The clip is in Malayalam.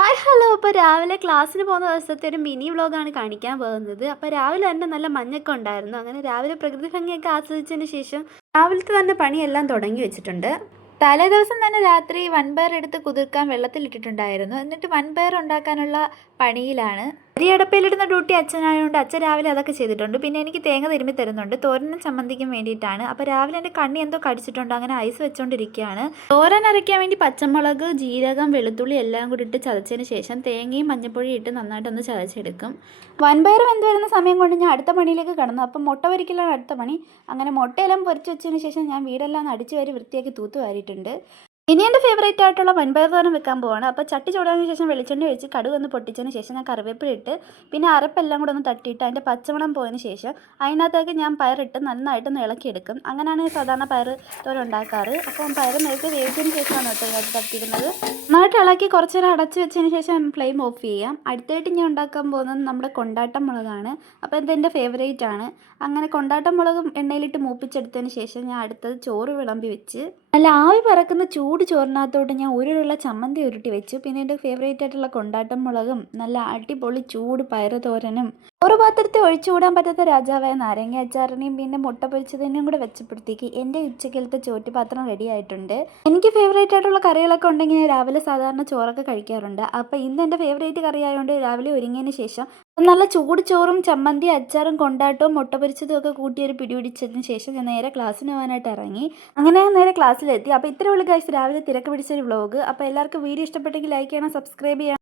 Hi hello. അപ്പോൾ രാവിലെ ക്ലാസ്സിന് പോകുന്ന ദിവസത്തെ ഒരു മിനി വ്ളോഗാണ് കാണിക്കാൻ പോകുന്നത്. അപ്പോൾ രാവിലെ തന്നെ നല്ല മഞ്ഞൊക്കെ ഉണ്ടായിരുന്നു. അങ്ങനെ രാവിലെ പ്രകൃതി ഭംഗിയൊക്കെ ആസ്വദിച്ചതിന് ശേഷം രാവിലത്തെ തന്നെ പണിയെല്ലാം തുടങ്ങി വെച്ചിട്ടുണ്ട്. തലേ ദിവസം തന്നെ രാത്രി വൻപയർ എടുത്ത് കുതിർക്കാൻ വെള്ളത്തിലിട്ടിട്ടുണ്ടായിരുന്നു. എന്നിട്ട് വൻപയർ ഉണ്ടാക്കാനുള്ള പണിയിലാണ്. അരി അടപ്പയിലിടുന്ന ഡ്യൂട്ടി അച്ഛനായതുകൊണ്ട് അച്ഛൻ രാവിലെ അതൊക്കെ ചെയ്തിട്ടുണ്ട്. പിന്നെ എനിക്ക് തേങ്ങ തിരുമ്മി തരുന്നുണ്ട് തോരനും ചമ്മന്തിക്കും വേണ്ടിയിട്ടാണ്. അപ്പോൾ രാവിലെ എൻ്റെ കണ്ണി എന്തോ കടിച്ചിട്ടുണ്ട്, അങ്ങനെ ഐസ് വെച്ചുകൊണ്ടിരിക്കുകയാണ്. തോരൻ അരയ്ക്കാൻ വേണ്ടി പച്ചമുളക്, ജീരകം, വെളുത്തുള്ളി എല്ലാം കൂടി ഇട്ട് ചതച്ചതിന് ശേഷം തേങ്ങയും മഞ്ഞൾപ്പൊടിയും ഇട്ട് നന്നായിട്ടൊന്ന് ചതച്ചെടുക്കും. വൻപയർ വെന്ത് വരുന്ന സമയം കൊണ്ട് ഞാൻ അടുത്ത പണിയിലേക്ക് കടന്നു. അപ്പം മുട്ട പൊരിക്കലാണ് അടുത്ത പണി. അങ്ങനെ മുട്ടയെല്ലാം പൊരിച്ച് വെച്ചതിന് ശേഷം ഞാൻ വീടെല്ലാം അടിച്ചു വാരി വൃത്തിയാക്കി തൂത്ത് വാരിയിട്ടുണ്ട്. ഇനി എൻ്റെ ഫേവറേറ്റ് ആയിട്ടുള്ള വൻപയർ തോരൻ വെക്കാൻ പോവാണ്. അപ്പോൾ ചട്ടി ചൂടാതിന് ശേഷം വെളിച്ചെണ്ണ ഒഴിച്ച് കടുക് ഒന്ന് പൊട്ടിച്ചതിന് ശേഷം ഞാൻ കറിവേപ്പില ഇട്ട് പിന്നെ അരപ്പെല്ലാം കൂടെ ഒന്ന് തട്ടിയിട്ട് അതിൻ്റെ പച്ചമണം പോയതിന് ശേഷം അതിനകത്തേക്ക് ഞാൻ പയറിട്ട് നന്നായിട്ടൊന്ന് ഇളക്കിയെടുക്കും. അങ്ങനെയാണ് സാധാരണ പയർ തോരൻ ഉണ്ടാക്കാറ്. അപ്പം പയർ നേരത്തെ വേവിച്ചതിന് ശേഷമാണ് കേട്ടോ ഇതിനകത്ത് തട്ടിയിടുന്നത്. നന്നായിട്ട് ഇളക്കി കുറച്ച് നേരം അടച്ച് വെച്ചതിന് ശേഷം ഫ്ലെയിം ഓഫ് ചെയ്യാം. അടുത്തായിട്ട് ഞാൻ ഉണ്ടാക്കാൻ പോകുന്നത് നമ്മുടെ കൊണ്ടാട്ടം മുളകാണ്. അപ്പോൾ ഇതെൻ്റെ ഫേവറേറ്റ് ആണ്. അങ്ങനെ കൊണ്ടാട്ടം മുളകും എണ്ണയിലിട്ട് മൂപ്പിച്ചെടുത്തതിന് ശേഷം ഞാൻ അടുത്തത് ചോറ് വിളമ്പി വെച്ച് നല്ല ആവി പറക്കുന്ന ചൂട് ചോറിനകത്തോട്ട് ഞാൻ ഉരുള ചമ്മന്തി ഉരുട്ടി വെച്ചു. പിന്നെ എൻ്റെ ഫേവറേറ്റ് ആയിട്ടുള്ള കൊണ്ടാട്ടം മുളകും നല്ല അടിപൊളി ചൂട് പയറ് തോരനും ഒരു പാത്രത്തിൽ ഒഴിച്ചുകൂടാൻ പറ്റാത്ത രാജാവായ നാരങ്ങ അച്ചാറിനെയും പിന്നെ മുട്ട പൊരിച്ചതിനെയും കൂടെ വെച്ചപ്പോഴത്തേക്ക് എൻ്റെ ഉച്ചക്കലത്തെ ചോറ്റുപാത്രം റെഡി ആയിട്ടുണ്ട്. എനിക്ക് ഫേവറേറ്റ് ആയിട്ടുള്ള കറികളൊക്കെ ഉണ്ടെങ്കിൽ ഞാൻ രാവിലെ സാധാരണ ചോറൊക്കെ കഴിക്കാറുണ്ട്. അപ്പോൾ ഇന്ന് എൻ്റെ ഫേവറേറ്റ് കറി ആയതുകൊണ്ട് രാവിലെ ഒരുങ്ങിയതിന് ശേഷം നല്ല ചൂട് ചോറും ചമ്മന്തി അച്ചാറും കൊണ്ടാട്ടവും മുട്ട പൊരിച്ചതും ഒക്കെ കൂട്ടി ഒരു പിടിപിടിച്ചതിന് ശേഷം ഞാൻ നേരെ ക്ലാസ്സിന് പോകാനായിട്ട് ഇറങ്ങി. അങ്ങനെ ഞാൻ നേരെ ക്ലാസ്സിലെത്തി. അപ്പോൾ ഇത്രയുള്ള ഗൈസ് രാവിലെ തിരക്ക് പിടിച്ചൊരു വ്ളോഗ്. അപ്പോൾ എല്ലാവർക്കും വീഡിയോ ഇഷ്ടപ്പെട്ടെങ്കിൽ ലൈക്ക് ചെയ്യണം, സബ്സ്ക്രൈബ് ചെയ്യണം.